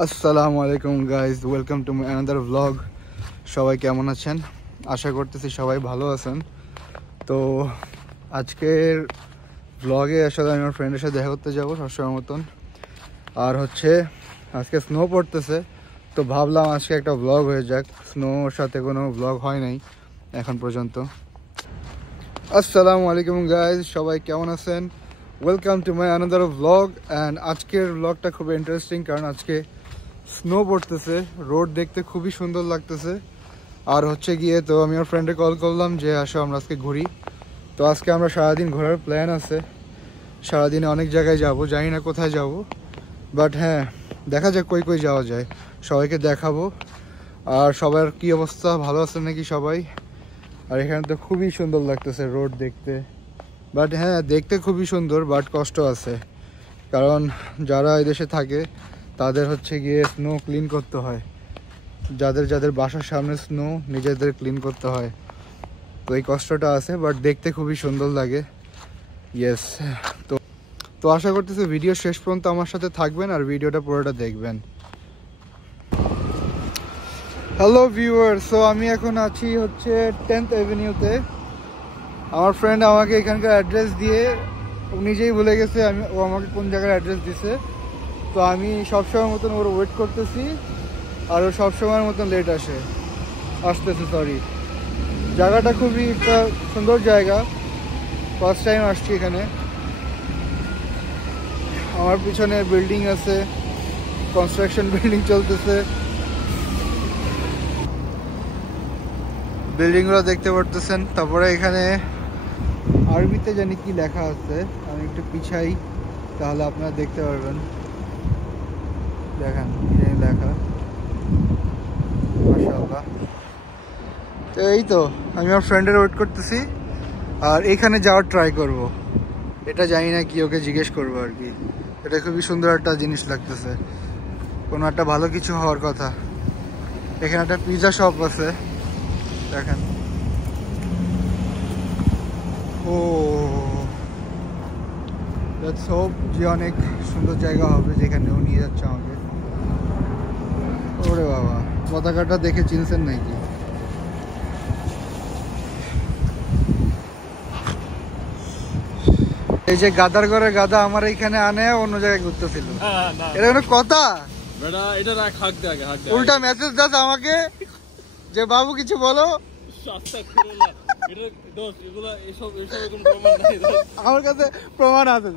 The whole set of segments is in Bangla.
আসসালামু আলাইকুম guys, welcome to my another vlog. সবাই কেমন আছেন? আশা করতেছি সবাই ভালো আছেন। তো আজকের ভ্লগে আসলে আমি আমার ফ্রেন্ডের সাথে দেখা করতে যাবো সবসময় মতন। আর আজকে স্নো পড়তেছে, তো ভাবলাম আজকে একটা ভ্লগ হয়ে যাক। স্নোর সাথে কোনো ভ্লগ হয় নাই এখন পর্যন্ত। আসসালামু আলাইকুম গাইজ, সবাই কেমন আছেন? Welcome to my another vlog. And আজকের ভ্লগটা খুব ইন্টারেস্টিং, কারণ আজকে স্নো পড়তেছে, রোড দেখতে খুবই সুন্দর লাগতেছে। আর গিয়ে তো আমি আমার ফ্রেন্ডে কল করলাম যে আসো আমরা আজকে ঘুরি। তো আজকে আমরা সারাদিন ঘোরার প্ল্যান আছে, সারাদিনে অনেক জায়গায় যাব, জানি না কোথায় যাব, বাট হ্যাঁ দেখা যাক কই কই যাওয়া যায়, সবাইকে দেখাবো। আর সবার কি অবস্থা, ভালো আছে নাকি সবাই? আর এখানে তো খুবই সুন্দর লাগতেছে রোড দেখতে, বাট হ্যাঁ দেখতে খুবই সুন্দর, বাট কষ্ট আছে, কারণ যারা এই দেশে থাকে তাদের গিয়ে স্নো ক্লিন করতে হয়, যাদের যাদের বাসার সামনে স্নো নিজেদের ক্লিন করতে হয়। তো এই কষ্টটা আছে, বাট দেখতে খুবই সুন্দর লাগে। ইয়েস, তো তো আশা করতেছি ভিডিও শেষ পর্যন্ত আমার সাথে থাকবেন আর ভিডিওটা পুরোটা দেখবেন। হ্যালো ভিউয়ার, সো আমি এখন আছি 10th অ্যাভিনিউতে। আমার ফ্রেন্ড আমাকে এখানকার অ্যাড্রেস দিয়ে নিজেই ভুলে গেছে, ও আমাকে কোন জায়গার অ্যাড্রেস দিছে। তো আমি সবসময় মতন ওর ওয়েট করতেছি, আর ও সবসময়ের মতন লেট আসতেছে সরি। জায়গাটা খুবই একটা সুন্দর জায়গা, ফার্স্ট টাইম আসছি এখানে। আমার পিছনে বিল্ডিং আছে, কনস্ট্রাকশন বিল্ডিং চলতেছে, বিল্ডিংগুলো দেখতে পারতেছেন। তারপরে এখানে আরবিতে জানি কি লেখা আছে, আমি একটু পিছাই তাহলে আপনারা দেখতে পারবেন। দেখেন কি জানি লেখা, মাশাআল্লাহ। তো এই তো আমি আমার ফ্রেন্ডের ওয়েট করতেছি, আর এখানে যাওয়ার ট্রাই করব। এটা জানি না কি, ওকে জিজ্ঞেস করবো আর কি। এটা খুবই সুন্দর একটা জিনিস লাগতেছে, কোনো একটা ভালো কিছু হওয়ার কথা। এখানে একটা পিৎজা শপ আছে, দেখেন। ও লেটস হোপ যে অনেক সুন্দর জায়গা হবে যেখানেও নিয়ে যাচ্ছে আমাকে। ওরে বাবা, পতাকাটা দেখে চিনছেন নাকি? এই যে গাদার ঘরে গাদা আমার এইখানে আনে অন্য জায়গায় ঘুরতেছিল, এটা কোনো কথা? উল্টা মেসেজ দাস আমাকে যে বাবু কিছু বলো। আমার কাছে প্রমাণ আছে,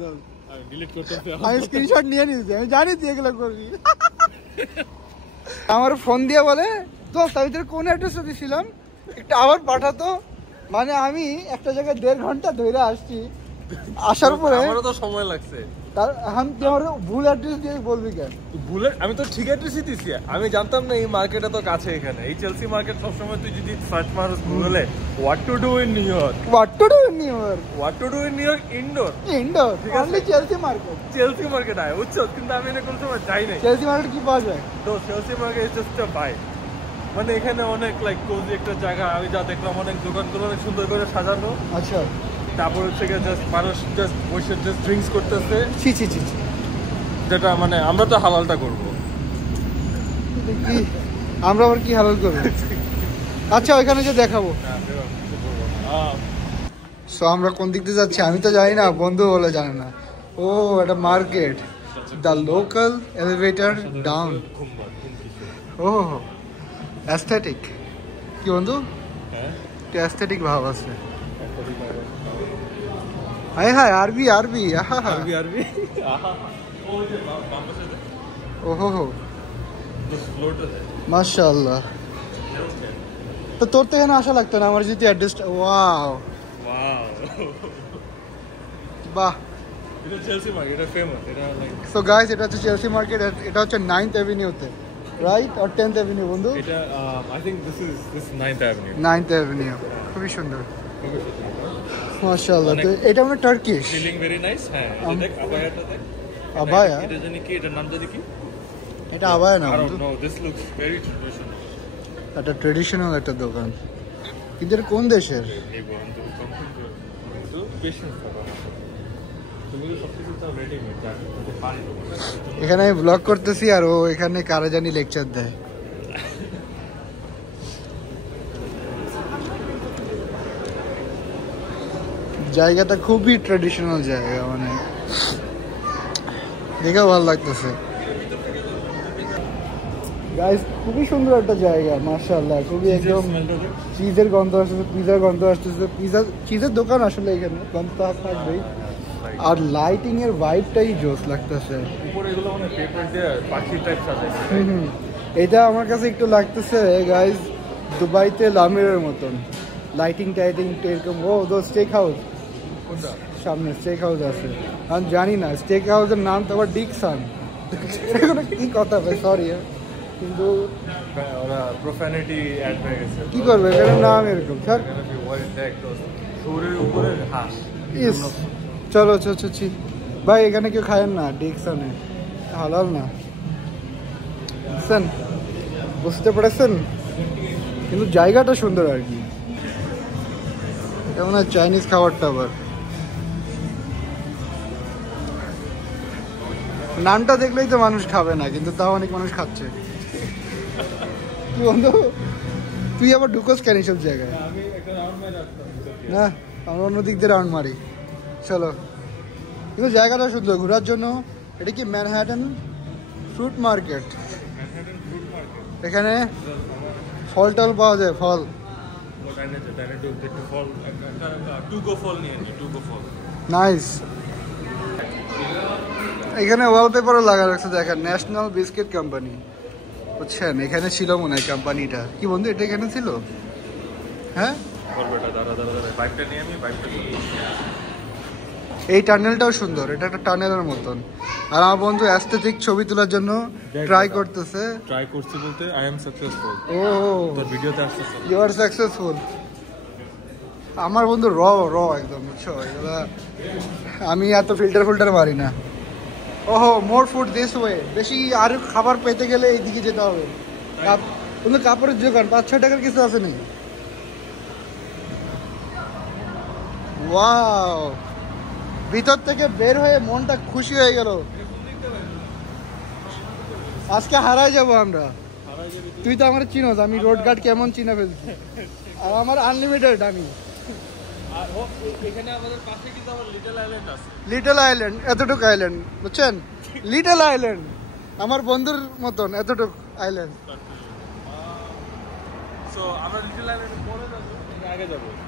আমি স্ক্রিনশট নিয়ে নিয়েছি, আমি জানি তুই এগুলো করবি। আমার ফোন দিয়ে বলে দোস্ত আমি তোর কোন অ্যাড্রেসটা দিয়েছিলাম একটু আবার পাঠাতো। মানে আমি একটা জায়গায় 1.5 ঘন্টা ধরে আসছি, আসার পরে আমারও তো সময় লাগছে। তার এখন তুই আমার ভুল অ্যাড্রেস দিয়ে বলবি কেন? ভুলে আমি তো ঠিক অ্যাড্রেসই দিছি। আমি জানতাম না এই মার্কেটটা তো কাছে, এখানে এই চেলসি মার্কেট। সবসময় তুই যদি সার্চ মারস গুগলে what to do in new York, what to do in new York, what to do in new York indoor, only Chelsea market, Chelsea market আয় বুঝছো। কিন্তু আমি এটা কোনো সময় যাই নাই। চেলসি মার্কেট কি পাওয়া যায়? তো Chelsea market is just a vibe. মানে এখানে অনেক লাইক কোজি একটা জায়গা। আমি যা দেখলাম অনেক দোকানগুলো অনেক সুন্দর করে সাজানো। আচ্ছা, তারপর জাস্ট মানুষ জাস্ট বসে জাস্ট ড্রিঙ্কস করতেছে। ছি ছি ছি, যেটা মানে আমরা তো হালালটা করবো, কি আমরা আবার কি হালাল করবো? আচ্ছা ওইখানে যে দেখাবো। সো আমরা কোন দিক দিয়ে যাচ্ছি আমি তো জানি না, বন্ধু বলে জানে না। ও এটা market, the local elevator down. ও অ্যাস্থেটিক, কি বন্ধু একটু অ্যাস্থেটিক ভাব আছে। হায় হায়, আরবি আরবি, আহা হা, ওহো হো, মাশাআল্লাহ। তো তোর তো এখানে আসা লাগতো না, আমার যদি অ্যাড্রেসটা। ওয়াও বাহ। এটা চেলসি মার্কেট, এটা ফেমাস। এটা লাইক সো গাইস, এটা হচ্ছে চেলসি মার্কেট, এটা হচ্ছে 9th অ্যাভিনিউতে, রাইট? আর 10th অ্যাভিনিউ বন্ধু? এটা I think this 9th avenue. 9th avenue, খুবই সুন্দর মাশাআল্লাহ। তো এটা মানে টার্কিশ, ফিলিং ভেরি নাইস। হ্যাঁ, এই দেখ আবায়াটা দেখ। আবায়া? এটা জানি কি, এটার নাম জানি কি? এটা আবায়া না I বন্ধু, don't know, this looks very traditional. এটা ট্রেডিশনাল একটা দোকান, কিন্তু এটা কোন দেশের? এই বন্ধু কম্পিউটার তো পেশেন্স থাকা। এখানে আমি ব্লগ করতেছি আর ও এখানে কারা জানি লেকচার দেয়। জায়গাটা খুবই ট্র্যাডিশনাল জায়গা, মানে দেখে ভালো লাগতেছে। গাইস খুবই সুন্দর একটা জায়গা, মাশাআল্লাহ। খুবই একদম চিজের গন্ধ আসতেছে, পিজার গন্ধ আসতেছে। চিজের দোকান আসলে এখানে গন্ধ থাকবেই, আর লাইটিং এর ভাইবটাই জোস লাগতেছে। এটা আমার কাছে একটু লাগতেছে গাইস দুবাইতে লামিরের মতন লাইটিং টাইটিং এরকম। ও দো স্টেক হাউস, সামনে স্টেক হাউস আছে। আমি জানি না স্টেক হাউসের নাম তো আবার ডিকসান, কি কথা ভাই, সরি। কিন্তু ওরা প্রোফানিটি অ্যাড হয়ে গেছে, কি করবে এখানে নাম এরকম স্যার। শরীরের উপরে হাঁস। ইস চলো ভাই, এখানে কেউ খায়েন না, ডিকসানে হালাল না, বুঝছেন, বুঝতে পেরেছেন। কিন্তু জায়গাটা সুন্দর আর কি, কেমন চাইনিজ খাবারটা আবার। নামটা দেখলেই তো মানুষ খাবে না, কিন্তু তাও অনেক মানুষ খাচ্ছে। কি বন্ধু, তুই আবার ঢুকোস কেন এইসব জায়গায়? না, আমরা অন্য দিক দিয়ে রাউন্ড মারি। চলো, কিন্তু জায়গাটা সুন্দর ঘোরার জন্য। এটা কি ম্যানহাটন ফ্রুট মার্কেট? এখানে ফল টল পাওয়া যায়, ফল। নাইস। এখানে ওয়ালপেপারও লাগা রাখছে, দেখেন ন্যাশনাল বিস্কিট কোম্পানি, বুঝছেন। এখানে ছিল মনে হয় কোম্পানিটা। কি বন্ধু, এটা এখানে ছিল? হ্যাঁ, এই টানেলটাও সুন্দর, এটা একটা টানেলের মতন। আর আমার বন্ধু অ্যাস্থেটিক ছবি তোলার জন্য ট্রাই করতেছে। ট্রাই করছি বলতে আই এম সাকসেসফুল। ও, তোর ভিডিওতে আসতেছে, ইউ আর সাকসেসফুল। আমার বন্ধু র একদম, বুঝছো। এগুলা আমি এত ফিল্টার মারি না। ওহো, মোর ফুড দিস ওয়ে। বেশি আর খাবার পেতে গেলে এইদিকে যেতে হবে। বন্ধু কাপড়ের দোকান 5-6 টাকার কিছু আছে নাকি? ওয়াও, ভিতর থেকে বের হয়ে মনটা খুশি হয়ে গেল। আজকে হারাই যাব আমরা। তুই তো আমার চিনোস, আমি রোড গার্ড কেমন চিনা ফেলছি। আর আমার আনলিমিটেড, আমি লিটল আইল্যান্ড, এতটুকু আইল্যান্ড, বুঝছেন, লিটল আইল্যান্ড আমার বন্ধুর মতন, এতটুকু আইল্যান্ড।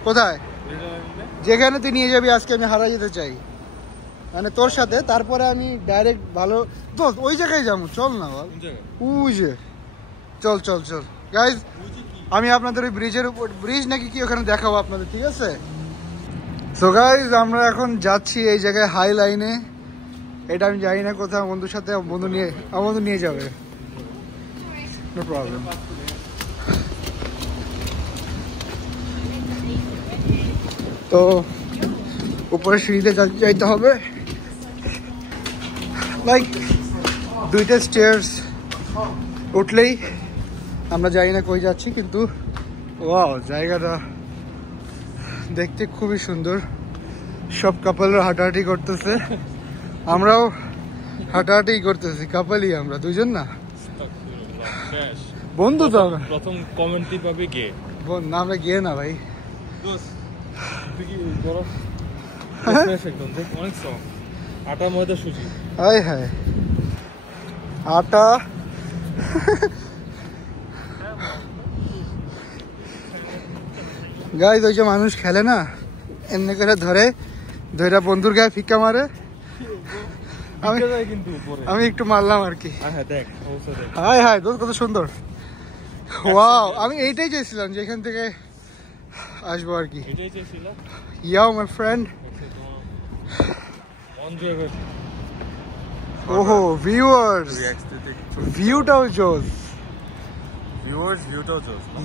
কোথায়? যেখানে তুই নিয়ে যাবি। আজকে আমি হারা যেতে চাই, মানে তোর সাথে। তারপরে আমি ডাইরেক্ট ভালো তো ওই জায়গায় যাবো। চল না বল, ওই যে চল গাইজ। আমি আপনাদের ওই ব্রিজের উপর, ব্রিজ নাকি কি ওখানে দেখাবো আপনাদের, ঠিক আছে? সো গাইজ আমরা এখন যাচ্ছি এই জায়গায় হাই লাইনে। এটা আমি জানি না কোথাও, বন্ধুর সাথে আমার বন্ধু নিয়ে যাবে, নো প্রবলেম। তো উপরে সিঁড়িতে যাইতে হবে, লাইক 2টা স্টেয়ার্স উঠলেই আমরা জানি না কই যাচ্ছি। কিন্তু ওয়াও, জায়গাটা দেখতে খুবই সুন্দর। সব কাপলরা হাঁটাহাঁটি করতেছে, আমরাও হাঁটাহাঁটি করতেছি। কাপলই আমরা, দুজন না বন্ধু। তো আমরা প্রথম কমেন্টই পাবে গে, না আমরা গিয়ে না ভাই। অনেক সফট, আটা ময়দা সুজি। হায় হায়, আটা। গাইজ ওই যে মানুষ খেলে না, এমনি করে ধরে বন্ধুর গায়ে ফিক্কা মারে। আমি একটু মারলাম আর কি। হায় হায় দোস্ত, কত সুন্দর। ওয়াও, আমি এইটাই চাইছিলাম যে এখান থেকে আসবো আর কি। ইয়াও মাই ফ্রেন্ড। ওহো ভিউয়ার্স, ভিউটাও জোস।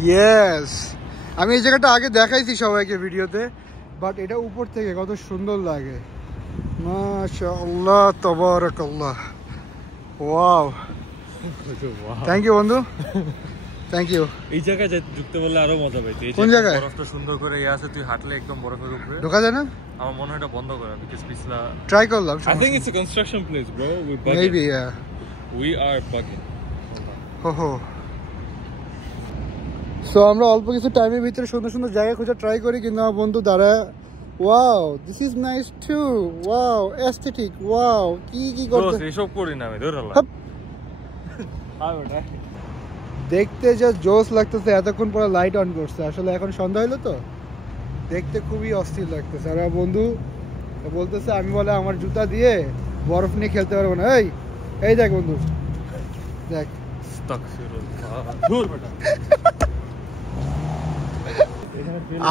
ইয়েস, আমি এই জায়গাটা আগে দেখাইছি সবাইকে ভিডিওতে, বাট এটা উপর থেকে কত সুন্দর লাগে। মাশাআল্লাহ, তাবারাকাল্লাহ। ওয়াও, থ্যাংক ইউ বন্ধু, থ্যাংক ইউ। এই জায়গায় ঢুকতে বললে আরো মজা পাইতে। কোন জায়গায়? বরফটা সুন্দর করে আছে, তুই হাঁটলে একদম বরফের উপরে ঢোকা যায় না। আমার মনে হয় এটা বন্ধ করা because পিছলা ট্রাই করলাম I think it's a construction place bro we bugging maybe yeah we are bugging ho so আমরা অল্প কিছু টাইমের ভিতরে সুন্দর সুন্দর জায়গা খোঁজা ট্রাই করি কিন্তু আমার বন্ধু দাঁড়া wow this is nice to wow aesthetic wow কি করতে এসব করি না আমি ধরলাম দেখতে যা জোস লাগতেছে এতক্ষণ পরে লাইট অন করছে আসলে এখন সন্ধ্যা হলো তো দেখতে খুবই অস্থির লাগতেছে আর আমার বন্ধু বলতেছে আমি বলে আমার জুতা দিয়ে বরফ নিয়ে খেলতে পারবো না এই দেখ বন্ধু দেখ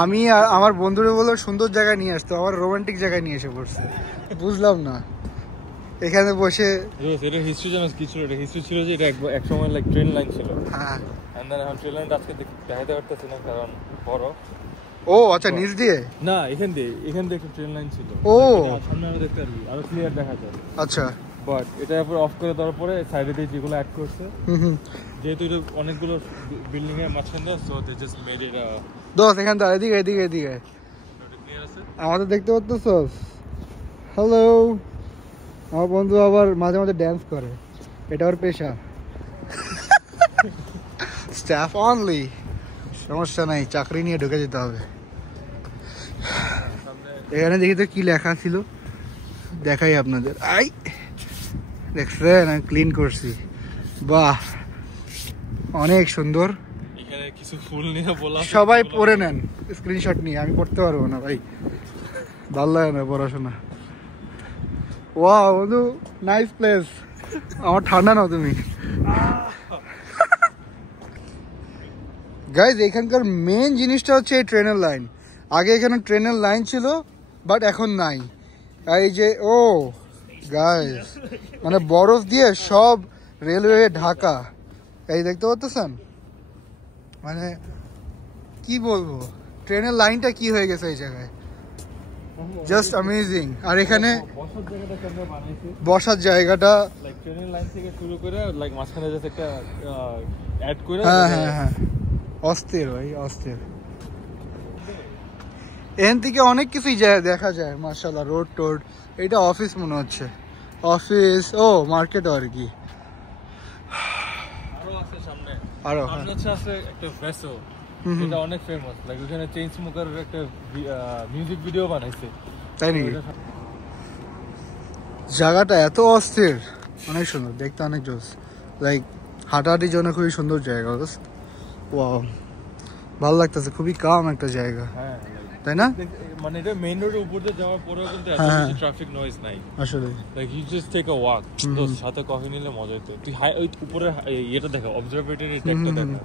আমি আর আমার বন্ধুরা বলে সুন্দর জায়গায় নিয়ে আসতো আমার রোমান্টিক জায়গায় নিয়ে এসে পড়ছে বুঝলাম না এখানে বসে এটা হিস্ট্রি জানাস কি ছিল এটা হিস্ট্রি ছিল যে এটা এক সময় লাইক ট্রেন লাইন ছিল হ্যাঁ এন্ড দেন এখন ট্রেন লাইন আজকে দেখাতে পারতেছি না কারণ বড় ও আচ্ছা নিচ দিয়ে না এখান দিয়ে একটা ট্রেন লাইন ছিল ও সামনে আরো দেখতে পারবি আরো ক্লিয়ার দেখা যায় আচ্ছা বাট এটা পুরো অফ করে দেওয়ার পরে সাইডে দিয়ে যেগুলো অ্যাড করছে যেহেতু এটা অনেকগুলো বিল্ডিং এর মাঝখানে দাও so they just made it দোস এখান থেকে এদিকে আমাদের দেখতে পাচ্ছস হ্যালো আমার বন্ধু আবার মাঝে মাঝে ড্যান্স করে এটা ওর পেশা স্টাফ অনলি সমস্যা নাই চাকরি নিয়ে ঢুকে যেতে হবে এখানে দেখি তো কি লেখা ছিল দেখাই আপনাদের আই দেখছেন আমি ক্লিন করছি বাহ অনেক সুন্দর এখানে কিছু ফুল নিয়ে বলা সবাই পড়ে নেন স্ক্রিনশট নিয়ে আমি পড়তে পারবো না ভাই ভালো লাগে না পড়াশোনা ওয়াও বন্ধু নাইস প্লেস আমার ঠান্ডা নাও তুমি গাইজ এখানকার মেন জিনিসটা হচ্ছে এই ট্রেনের লাইন আগে এখানে ট্রেনের লাইন ছিল বাট এখন নাই এই যে ও গাইজ মানে বরফ দিয়ে সব রেলওয়ে ঢাকা এই দেখতে পাচ্ছেন মানে কি বলবো ট্রেনের লাইনটা কি হয়ে গেছে এই জায়গায় জাস্ট অ্যামেজিং আর এখানে বসার জায়গাটা লাইক ট্রেনের লাইন থেকে শুরু করে লাইক মাঝখানে জাস্ট একটা অ্যাড করে হ্যাঁ অস্থির ভাই অস্থির এখান থেকে অনেক কিছুই দেখা যায় মাশাআল্লাহ রোড টোড এটা অফিস মনে হচ্ছে অফিস ও মার্কেট আর কি আরো আছে সামনে আরো আছে একটা ভেসেল এটা অনেক ফেমাস লাইক ওখানে চেইন স্মোকারের একটা মিউজিক ভিডিও বানাইছে তাই নাকি জায়গাটা এত অস্থির অনেক সুন্দর দেখতে অনেক জোস লাইক হাঁটাহাঁটির জন্য খুবই সুন্দর জায়গা ওয়াও ভালো লাগতেছে খুবই কাম একটা জায়গা হ্যাঁ তাই না মানে এটা মেইন রোডের উপর দিয়ে যাওয়ার পরেও কিন্তু এত বেশি ট্রাফিক নয়েজ নাই আসলে like you just take a walk তো সাথে কফি নিলে মজা হতো তুই ওই উপরে এটা দেখো অবজারভেটরি ট্র্যাকটা দেখো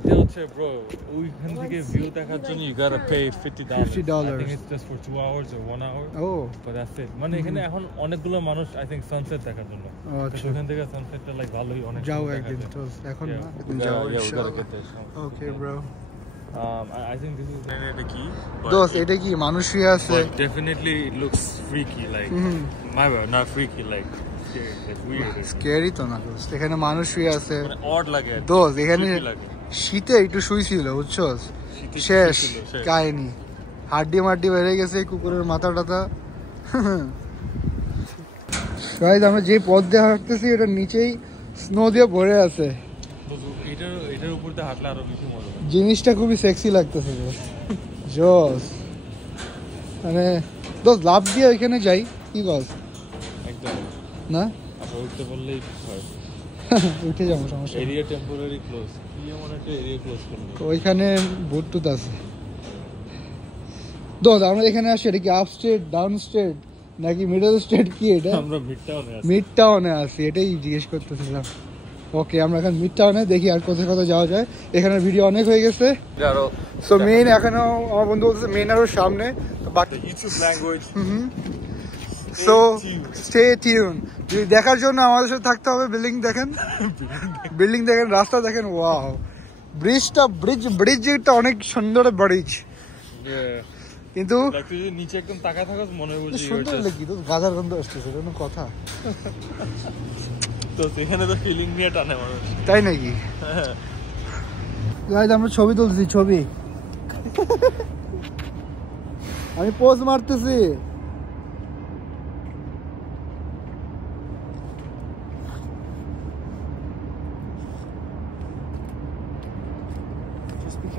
এটা হচ্ছে ব্রো ওইখান থেকে ভিউ দেখার জন্য you gotta pay $50 I think it's just for 2 hours or 1 hour oh but that's it মানে এখানে এখন অনেকগুলো মানুষ I think সানসেট দেখার জন্য ওখান থেকে সানসেটটা লাইক ভালোই অনেক যাও একদিন তো এখন না যাও okay bro I think this is the key দোস্ত এটা কি মানুষ শুয়ে আছে definitely it looks freaky like my bad not freaky like scary তো না দোস্ত এখানে মানুষ শুয়ে আছে মানে অড লাগে দোস্ত এখানে শীতে একটু শুইছিল বুঝছস শেষ কাহিনী হাড্ডি মাড্ডি বেড়ে গেছে কুকুরের মাথা টাথা গাইস আমরা যে পথ দিয়ে হাঁটতেছি এটা নিচেই স্নো দিয়ে ভরে আছে এটার উপর দিয়ে হাঁটলে আরো বেশি মজা জিনিসটা খুবই সেক্সি লাগতেছে জোস মানে দোস্ত লাভ দিয়ে ওইখানে যাই কি বল একদম না উঠতে বললেই হয় উঠে যাবো সমস্যা এরিয়া টেম্পোরারি ক্লোজ কি এমন একটা এরিয়া ক্লোজ করবে ওইখানে বুটটুত আছে দোস্ত আমরা এখানে আসি এটা কি আপ স্টেট ডাউন স্টেট নাকি মিডল স্টেট কি এটা আমরা মিড টাউনে আছি এটাই জিজ্ঞেস করতেছিলাম ওকে আমরা এখন মিড টাউনে দেখি আর কোথায় কোথায় যাওয়া যায় এখানে ভিডিও অনেক হয়ে গেছে সো মেইন এখনো আমার বন্ধু বলতেছে মেইন আরো সামনে বাকি YouTube language so stay tune যদি দেখার জন্য আমাদের সাথে থাকতে হবে বিল্ডিং দেখেন রাস্তা দেখেন ওয়াও ব্রিজটা অনেক সুন্দর ব্রিজ কিন্তু নিচে একদম তাকা থাকাস মনে হয় সুন্দর লাগি তো গাজার গন্ধ আসতেছে কোনো কথা তো এখানে তো ফিলিং নিয়ে টানে মানুষ তাই নাকি গাইস আমরা ছবি তুলছি ছবি আমি pose মারতেছি।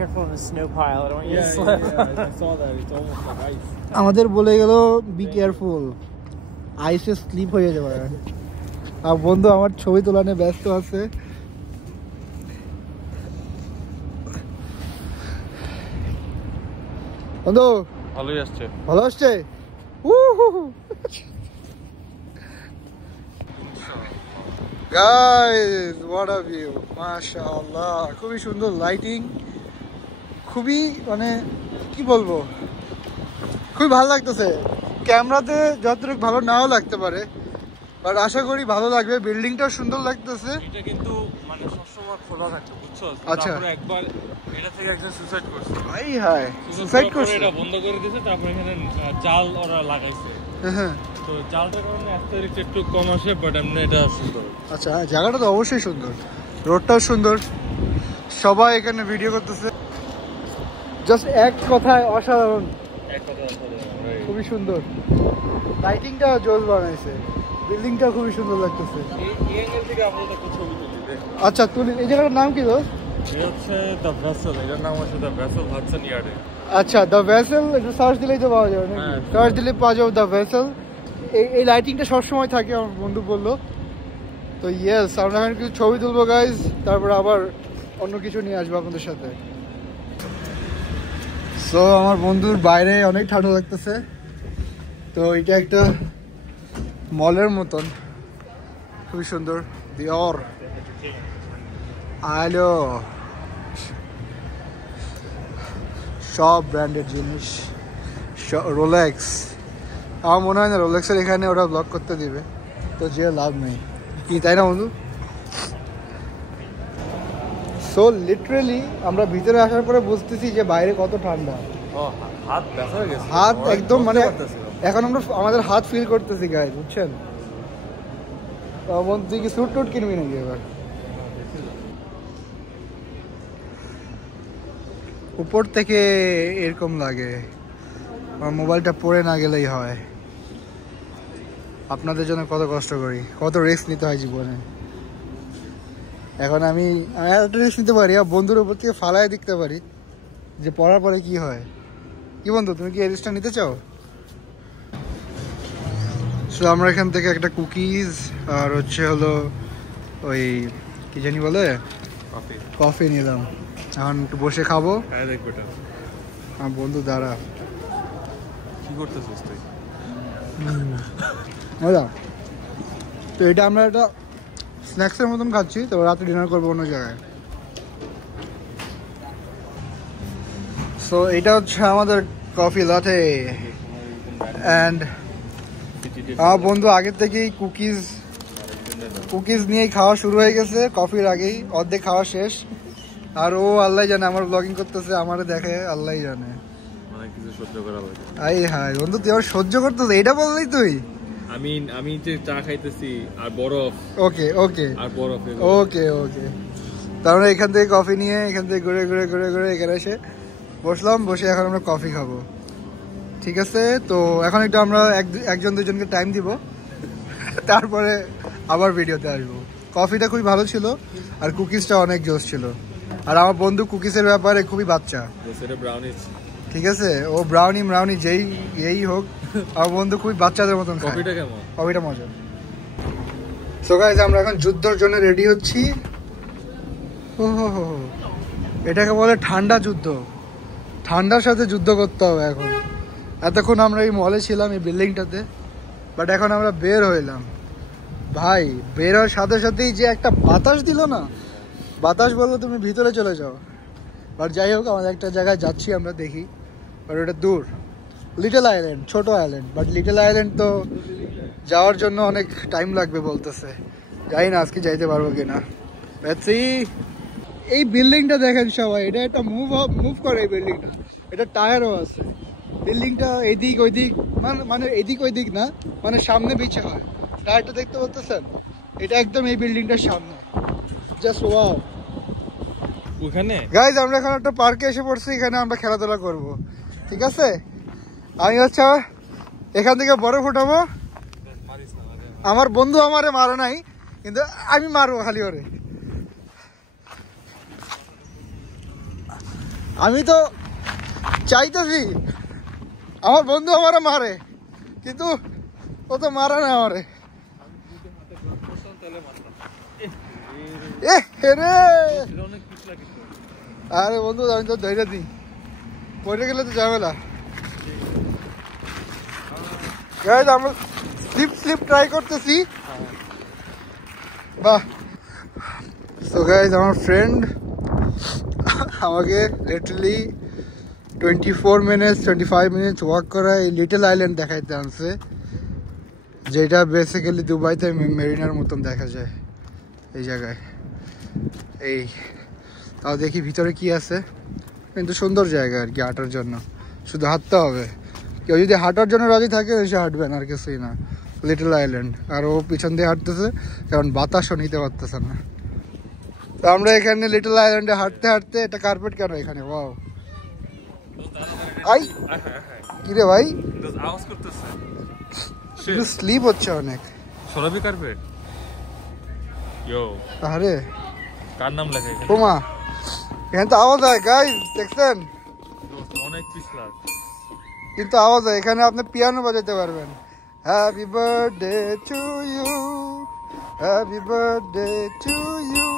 Careful in the snow pile. I don't want you to slip. Yeah, I saw that. It's almost like ice. আমাদের বলে গেল বি কেয়ারফুল, আইসে স্লিপ হয়ে যাবে। আর বন্ধু আমার ছবি তোলা নিয়ে ব্যস্ত আছে। বন্ধু ভালোই আসছে, ভালো আসছে। গাইস হোয়াট আ ভিউ, মাশাআল্লাহ, খুবই সুন্দর লাইটিং, খুবই মানে কি বলবো, খুবই ভালো লাগতেছে। ক্যামেরাতে যতটুকু ভালো নাও লাগতে পারে, বাট আশা করি ভালো লাগবে। বিল্ডিংটাও সুন্দর লাগতেছে। এটা কিন্তু মানে সবসময় খোলা থাকে, বুঝছো? আচ্ছা, তারপরে একবার এটা থেকে একজন সুসাইড করছে। ভাই হাই, সুসাইড করছে। এটা বন্ধ করে দিয়েছে, তারপর এখানে জাল ওরা লাগাইছে। হ্যাঁ, তো জালটার কারণে অ্যাস্থেটিক্স একটু কম আসে, বাট এমনি এটা সুন্দর। আচ্ছা, জায়গাটা তো অবশ্যই সুন্দর, রোডটাও সুন্দর, সবাই এখানে ভিডিও করতেছে। জাস্ট এক কথায় অসাধারণ, এক কথা খুবই সুন্দর। লাইটিংটা জোস বানাইছে, বিল্ডিংটা খুবই সুন্দর লাগতেছে। এই অ্যাঙ্গেল থেকে আপাতত একটা ছবি তুলি দে। আচ্ছা তুলি। এই জায়গাটার নাম কি দোস্ত? এটা হচ্ছে দ্য ভেসেল, এটার নাম হচ্ছে দ্য ভেসেল হাডসন ইয়ার্ডে। আচ্ছা, দ্য ভেসেল, একটু সার্চ দিলেই তো পাওয়া যাবে নাকি? হ্যাঁ, সার্চ দিলে পাওয়া যাবে দ্য ভেসেল। এই লাইটিংটা সবসময় থাকে, আমার বন্ধু বললো। তো ইয়েস, আমরা এখন কিছু ছবি তুলবো গাইজ, তারপর আবার অন্য কিছু নিয়ে আসবো আপনাদের সাথে। সো আমার বন্ধুর বাইরে অনেক ঠান্ডা লাগতেছে, তো এটা একটা মলের মতন, খুবই সুন্দর। দিওর আলো, সব ব্র্যান্ডেড জিনিস, রোলেক্স। আমার মনে হয় না রোলেক্সের এখানে ওরা ব্লক করতে দিবে, তো যে লাভ নেই কি, তাই না বন্ধু? সো লিটারেলি আমরা ভিতরে আসার পরে বুঝতেছি যে বাইরে কত ঠান্ডা। হাত ব্যথা হয়ে গেছে, হাত একদম মানে এখন আমরা আমাদের হাত ফিল করতেছি গায়ে, বুঝছেন? বন্ধু তুই কি স্যুট টুট কিনবি নাকি এবার? উপর থেকে এরকম লাগে, আমার মোবাইলটা পড়ে না গেলেই হয়। আপনাদের জন্য কত কষ্ট করি, কত রিস্ক নিতে হয় জীবনে। এখন আমি একটা রিস্ক নিতে পারি, বন্ধুর উপর থেকে ফালায় দেখতে পারি যে পড়ার পরে কি হয়। কি বন্ধু, তুমি কি এই রিস্কটা নিতে চাও? সো আমরা এখান থেকে একটা কুকিজ আর হচ্ছে হলো ওই কি জানি বলে কফি নিলাম, এখন একটু বসে খাবো। হ্যাঁ দেখ বেটা, আমার বন্ধু দাঁড়া, কি করতেছিস তুই? মজা। তো এটা আমরা একটা স্ন্যাক্সের মতন খাচ্ছি, তো রাতে ডিনার করবো অন্য জায়গায়। সো এটা হচ্ছে আমাদের কফি লাটে, অ্যান্ড আমার বন্ধু আগের থেকেই কুকিজ নিয়েই খাওয়া শুরু হয়ে গেছে, কফির আগেই অর্ধেক খাওয়া শেষ। আর ও আল্লাহ জানে, আমার ব্লগিং করতেছে, আমারে দেখে আল্লাহ জানে। সহ্য করা লাগে। আই হাই বন্ধু, তুই আবার সহ্য করতেছিস, এটা বললেই তুই। আমি যে চা খাইতেছি আর বরফ, ওকে ওকে আর বরফ, ওকে ওকে। তারপরে এখান থেকে কফি নিয়ে এখান থেকে ঘুরে ঘুরে ঘুরে ঘুরে এখানে এসে বসলাম, বসে এখন আমরা কফি খাবো। ঠিক আছে, তো এখন একটু আমরা একজন দুজনকে টাইম দিব, তারপরে আবার ভিডিওতে আসবো। কফিটা খুবই ভালো ছিল আর কুকিজটা অনেক জোস ছিল। আর আমার বন্ধু কুকিজের ব্যাপারে খুবই বাচ্চা, ঠিক আছে? ও ব্রাউনি যেই হোক, আমার বন্ধু খুবই বাচ্চাদের মতন। কফিটা কেমন? কফিটা মজা। সো গাইস, আমরা এখন যুদ্ধের জন্য রেডি হচ্ছি। এটাকে বলে ঠান্ডা যুদ্ধ, ঠান্ডার সাথে যুদ্ধ করতে হবে এখন। এতক্ষণ আমরা এই মলে ছিলাম, এই বিল্ডিংটাতে, বাট এখন আমরা বের হইলাম। ভাই বের হওয়ার সাথে সাথেই যে একটা বাতাস দিল না, বাতাস বললো তুমি ভিতরে চলে যাও। বাট যাই হোক, আমাদের একটা জায়গায় যাচ্ছি আমরা, দেখি। বাট ওটা দূর, লিটল আইল্যান্ড, ছোট আইল্যান্ড, বাট লিটল আইল্যান্ড তো যাওয়ার জন্য অনেক টাইম লাগবে বলতেছে। যাই না আজকে যাইতে পারবো কিনা। এই বিল্ডিংটা দেখেন সবাই, এটা একটা মুভ করে এই বিল্ডিংটা, এটা টায়ারও আছে। বিল্ডিংটা এদিক ওইদিক, মানে এদিক ওইদিক না, মানে সামনে পিছে হয়। টায়ারটা দেখতে পাচ্ছেন, এটা একদম এই বিল্ডিংটার সামনে। Just wow. ওখানে গাইজ আমরা এখন একটা পার্কে এসে পড়ছি, এখানে আমরা খেলাধুলা করব, ঠিক আছে? আমি হচ্ছে এখান থেকে বরফ উঠাবো। আমার বন্ধু আমারে মারে নাই, কিন্তু আমি মারবো খালি ওরে। আমি তো চাইতেছি আমার বন্ধু আমারে মারে, কিন্তু ও তো মারে না আমারে। আরে বন্ধু আমি তো ধৈর্য দিই, পড়ে গেলে তো ঝামেলা। গাইস আমরা স্লিপ ট্রাই করতেছি। বাহ। সো গাইস আমার ফ্রেন্ড আমাকে লিটারলি 25 মিনিটস ওয়াক করা এই লিটল আইল্যান্ড দেখাইতে আনছে, যেটা বেসিক্যালি দুবাইতে মেরিনার মতন দেখা যায় এই জায়গায়। এই তাও দেখি ভিতরে কি আছে, কিন্তু সুন্দর জায়গা আর কি হাঁটার জন্য, শুধু হাঁটতে হবে। কেউ যদি হাঁটার জন্য রাজি থাকে সে হাঁটবেন, আর কিছুই না। লিটল আইল্যান্ড, আর ও পিছন দিয়ে হাঁটতেছে কারণ বাতাসও নিতে পারতেছে না। তো আমরা এখানে লিটল আইল্যান্ডে হাঁটতে হাঁটতে, এটা কার্পেট কেন এখানে? ওয়াও, আই কিরে ভাই আওয়াজ করতেছে, স্লিপ হচ্ছে অনেক। সরাবি কার্পেট। ইয়ো আরে কার নাম লেখা এখানে? তোমা এখানে তো আওয়াজ হয় গাইস, দেখছেন? অনেক পিছলা, কিন্তু আওয়াজ হয়। এখানে আপনি পিয়ানো বাজাতে পারবেন। Happy birthday to you, happy birthday to you,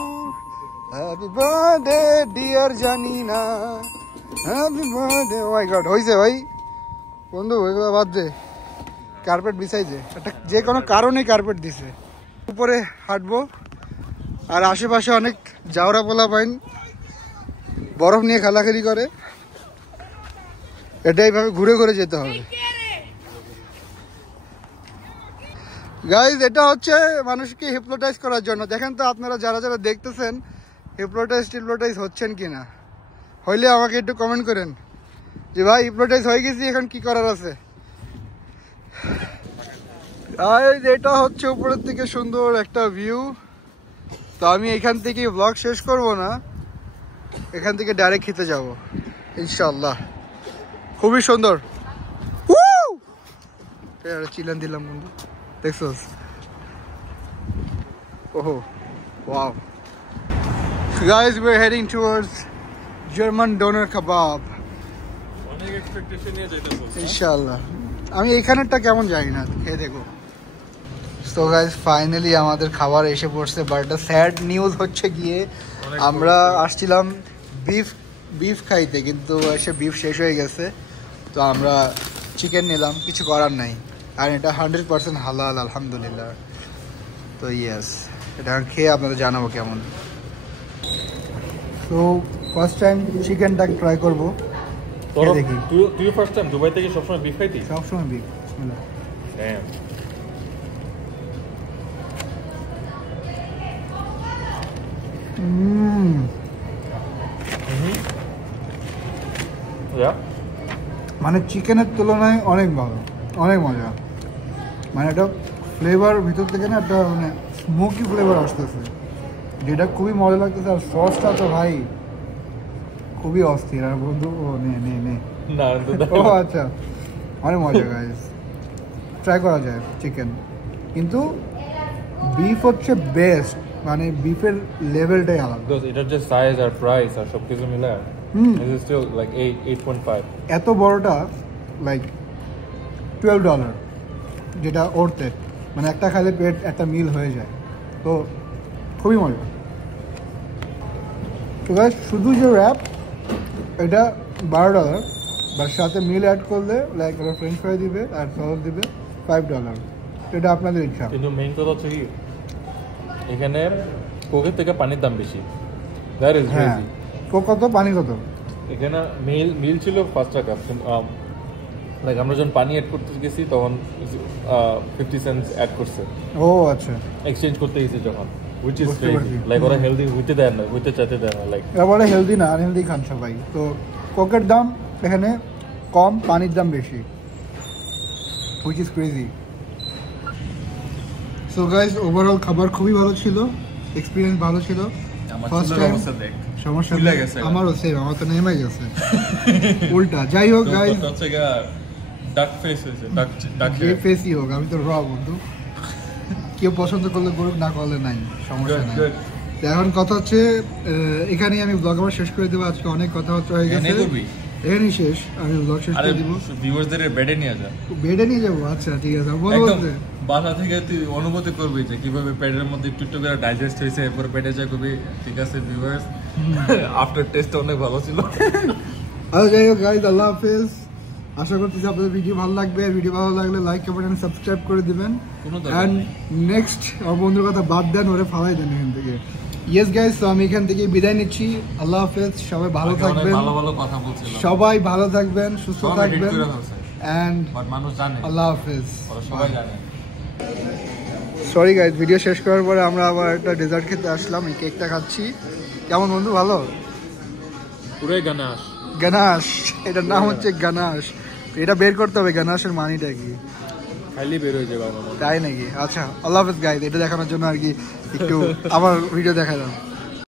happy birthday dear জানিনা, happy birthday. Oh my god, হইছে ভাই বন্ধু, ওইগুলো বাদ দে। কার্পেট বিছাইছে, একটা যে কোনো কারণে কার্পেট দিছে। উপরে হাঁটবো, আর আশেপাশে অনেক জাউরা পোলা পাইন বরফ নিয়ে খেলাখেলি করে। এটা এইভাবে ঘুরে ঘুরে যেতে হবে গাইজ। এটা হচ্ছে মানুষকে হিপনোটাইজ করার জন্য। দেখেন তো আপনারা যারা যারা দেখতেছেন হিপনোটাইজ হচ্ছেন কিনা, হইলে আমাকে একটু কমেন্ট করেন যে ভাই হিপনোটাইজ হয়ে গেছি, এখন কি করার আছে। এটা হচ্ছে উপরের থেকে সুন্দর একটা ভিউ। তো আমি এখান থেকে ব্লগ শেষ করব না, এখান থেকে ডাইরেক্ট খেতে যাব ইনশাআল্লাহ। খুবই সুন্দর। চিলান দিলাম বন্ধু, দেখছোস? ওহো wow guys, we are heading towards German doner kebab. অনেক এক্সপেকটেশন নিয়ে যাইতেছো ইনশাআল্লাহ। আমি এইখানেরটা কেমন জানি না, খেয়ে দেখো। সো গাইস ফাইনালি আমাদের খাবার এসে পড়ছে, বাট একটা স্যাড নিউজ হচ্ছে গিয়ে আমরা আসছিলাম বিফ খাইতে, কিন্তু এসে বিফ শেষ হয়ে গেছে। তো আমরা চিকেন নিলাম, কিছু করার নাই। আর এটা 100% হালাল আলহামদুলিল্লাহ। তো ইয়েস, এটা খেয়ে আপনাদের জানাবো কেমন। তো ফার্স্ট টাইম চিকেনটা ট্রাই করবো, দেখি। তুই ফার্স্ট টাইম দুবাই থেকে সবসময় বিফ খাইতি? সবসময় বিফ। মানে চিকেনের তুলনায় অনেক ভালো, অনেক মজা। মানে একটা ফ্লেভার ভিতর থেকে না, একটা মানে স্মোকি ফ্লেভার আসতেছে, যেটা খুবই মজা লাগতেছে। আর সসটা তো ভাই খুবই অস্থির। আর বন্ধু ও নে ও আচ্ছা, অনেক মজা গাইস, ট্রাই করা যায় চিকেন। কিন্তু বিফ হচ্ছে বেস্ট, মানে বিফের লেভেলটাই আলাদা। এটার যে সাইজ আর প্রাইস আর সবকিছু মিলে It's still like 8.5. এত বড়টা লাইক $12, যেটা ওরতে, মানে একটা খাইলে পেট একটা মিল হয়ে যায়। তো খুবই মজা। তো গাইস শুধু যে র্যাপ এটা $12, বাট সাথে মিল অ্যাড করলে লাইক ওরা ফ্রেঞ্চ ফ্রাই দিবে আর সস দিবে $5। এটা আপনাদের ইচ্ছা। কিন্তু মেইন কথা হচ্ছে কি, এখানে কোকের থেকে পানির দাম বেশি। That is crazy. কোক কত, পানি কত? এখানে মিল ছিল $5। লাইক আমরা যখন পানি অ্যাড করতে গেছি তখন 50 সেন্টস অ্যাড করছে। ও আচ্ছা, এক্সচেঞ্জ করতে গেছি যখন, which is crazy. লাইক ওরা হেলদি হইতে দেয় না, হইতে চাইতে দেয় না। লাইক এবারে হেলদি না, আনহেলদি খান সবাই। তো কোকের দাম এখানে কম, পানির দাম বেশি, which is crazy. So guys overall খাবার খুবই ভালো ছিল, এক্সপিরিয়েন্স ভালো ছিল। ফার্স্ট টাইম সমস্যা আমারও সেম, আমার তো নেমে গেছে উল্টা। যাই হোক গাইস, ডাক ফেস হয়েছে, ডাক যে ফেসই হোক, আমি তো র বন্ধু, কেউ পছন্দ করলে করুক, না করলে নাই, সমস্যা নাই। এখন কথা হচ্ছে এখানেই আমি ব্লগ আমার শেষ করে দেবো। আজকে অনেক কথাবার্তা হয়ে গেছে, এখানেই শেষ, আমি ব্লগ শেষ করে দিব। ভিউয়ারদের বেডে নিয়ে যা, বেডে নিয়ে যাবো? আচ্ছা ঠিক আছে, বলতে বাসা থেকে তুই অনুভূতি করবি যে কিভাবে পেটের মধ্যে একটু একটু করে ডাইজেস্ট হয়েছে, এরপর পেটে যা করবি। ঠিক আছে ভিউয়ার্স, আফটার টেস্ট অনেক ভালো ছিল। আচ্ছা যাই হোক গাইজ, আল্লাহ হাফেজ। আশা করতেছি আপনাদের ভিডিও ভালো লাগবে। ভিডিও ভালো লাগলে লাইক কমেন্ট এন্ড সাবস্ক্রাইব করে দিবেন। এন্ড নেক্সট আমার বন্ধুর কথা বাদ দেন, ওরে ফালাই দেন এখান থেকে। ইয়েস গাইজ, তো আমি এখান থেকে বিদায় নিচ্ছি। আল্লাহ হাফেজ, সবাই ভালো থাকবেন, সবাই ভালো থাকবেন, সুস্থ থাকবেন। এন্ড মানুষ জানে, আল্লাহ হাফেজ, সবাই জানে। সরি গাইজ, ভিডিও শেষ করার পরে আমরা আবার একটা ডেজার্ট খেতে আসলাম। এই কেকটা খাচ্ছি। কেমন বন্ধু, ভালো? পুরোই গানাশ, গানাশ, এটার নাম হচ্ছে গানাশ। এটা বের করতে হবে, গানাশের মানিটা কি, খাইলে বের হয়ে যাবে। তাই নাকি? আচ্ছা, আল্লাহ হাফেজ গাইজ। এটা দেখানোর জন্য আর কি একটু আমার ভিডিও দেখা দাও।